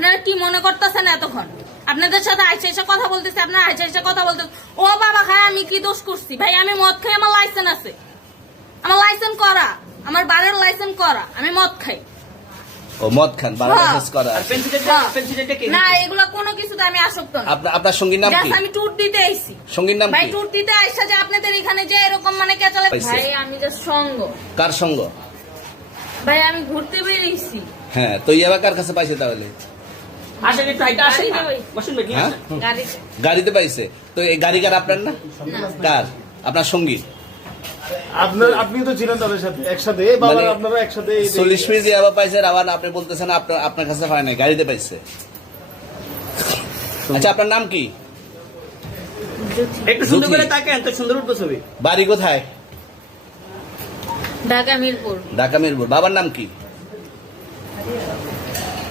আপনারা কি মনে করতেছেন এতক্ষণ? আপনাদের সাথে আইসা এসে কথা বলতেছে আপনারা আইসা এসে কথা বলতে ও বাবা খায় আমি কি দোষ করছি? ভাই আমি মদ খাই আমার লাইসেন্স আছে। আমার লাইসেন্স করা আমার বাড়ির লাইসেন্স করা আমি মদ খাই। ও মদ খান বারো হ্যাঁ। লাইসেন্স করা আর আছে। পেন্সিলটা পেন্সিলটা কে না দিচ্ছে? কোনো কিছুতে আমি আসক্ত না। আপনার আপনার সঙ্গীর নাম কি? আমি ট্যুর দিতে আইছি। সঙ্গীর নাম ভাই কি? ট্যুর দিতে আইসা যে আপনাদের এখানে যে এরকম মানে কেচালে পাইছে। ভাই আমি যে সঙ্গ। কার সঙ্গ? ভাই আমি ঘুরতে বেরিয়েছি। হ্যাঁ তো ইয়াবা কার কাছে পাইছে তাহলে? গাড়িতে হ্যাঁ? গাড়িতে। গাড়িতে পাইছে। তো এই গাড়ি কার আপনার না? কার? আপনার সঙ্গী? আপনার আপনি তো ছিলেন তাদের সাথে একসাথে। এই মানে আপনারা একসাথে চল্লিশ মিনিট ইয়াবা পাইছে আবার আপনি বলতেছেন আপনার আপনার কাছে হয় নাই গাড়িতে পাইছে। আচ্ছা আপনার নাম কি? একটু সুন্দর করে তাকেন তো সুন্দর উঠবো ছবি। বাড়ি কোথায়? ঢাকা মিরপুর। ঢাকা মিরপুর। বাবার নাম কি?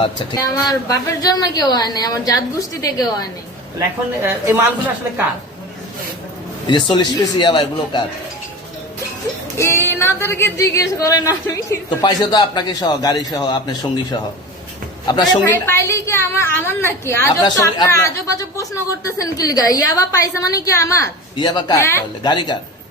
আচ্ছা ঠিক। আমার বাপের জন্মে কেউ হয় নাই আমার জাত গোষ্ঠীতে কেউ হয় নাই। এখন এই মালগুলো আসলে কার? এই যে চল্লিশ পিস ইয়াবা এগুলো কার? এনাদেরকে জিজ্ঞেস করেন আমি তো পাইছে তো আপনাকে সহ গাড়ি সহ আপনার সঙ্গী সহ। আপনার সঙ্গী ভাই পাইলেই কি আমার আমার নাকি? আজব আপনার আজব আজব প্রশ্ন করতেছেন কি লিগা ইয়াবা পাইছে মানে কি আমার? ইয়াবা কার হ্যাঁ? গাড়ি কার?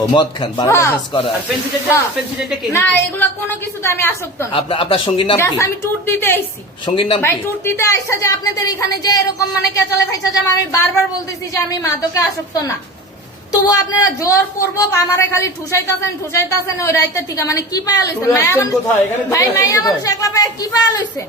ও মদ খান হ্যাঁ। করা আছে। পেন্সিলটা হ্যাঁ। না? এগুলা কোনো কিছুতে আমি আসক্ত না। আপনার আপনার সঙ্গীর নাম কি? আমি ট্যুর দিতে আইছি। সঙ্গীর নাম ভাই ট্যুর দিতে আইসা যে আপনাদের এখানে যে এরকম মানে কেচালে খাইছা যে আমি বারবার বলতেছি যে আমি মাদকে আসক্ত না। তবু আপনারা জোর করব আমারে খালি ঠুসাইতাছেন ঠুসাইতাছেন ওই রাইতে থেকে মানে কি পায়া লইছেন? ট্যুরে ভাই মাইয়া মানুষ একলা পায়া কি পায়া লইছেন?